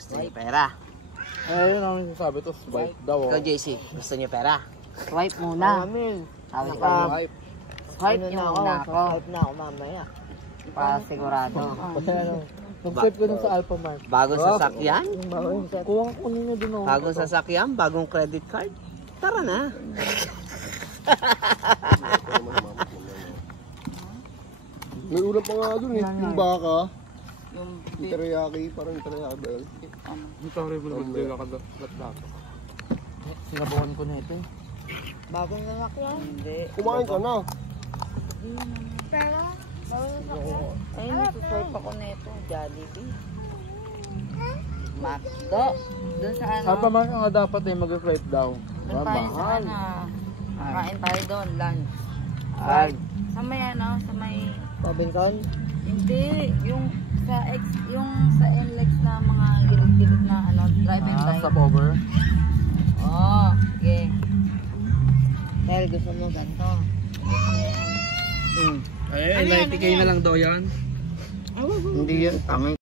Gusto niyo pera? Ayun ang sabi to, swipe daw. Ikaw, JC, gusto niyo pera? Swipe muna. Sabi ko, Swipe. swipe yung muna ako. Swipe na ako mamaya. Para sigurado. Nag-swipe ko dun sa Alpha Mart. Bagong sasakyan? Kuha ko nyo din ako. Bagong sasakyan? Bagong credit card? Tara na. May ulam pa nga dun eh. Yung baka. Yung teriyaki, parang teriyaki ba yun? Ito horrible good day ka dapat. Sinabawan ko na ito eh. Bagong sasakyan. Hindi. Kumain ka na. Pero, bagong sasakyan. Ayun, nagsuswipe ako nito. Jollibee. Macdo. Doon sa ano. Alpha Mart nga dapat eh, mag-swipe daw. Doon tayo sa Mahal. ano. Kain tayo doon, lunch. Ay. Sa may ano, sa may... Robinson? Hindi, yung sa NLEX na mga gilid-gilid na ano, driving time. Stopover. Oo, okay. Dahil gusto mo ganito. Ay, 90k na lang daw yan. Hindi yun. Tama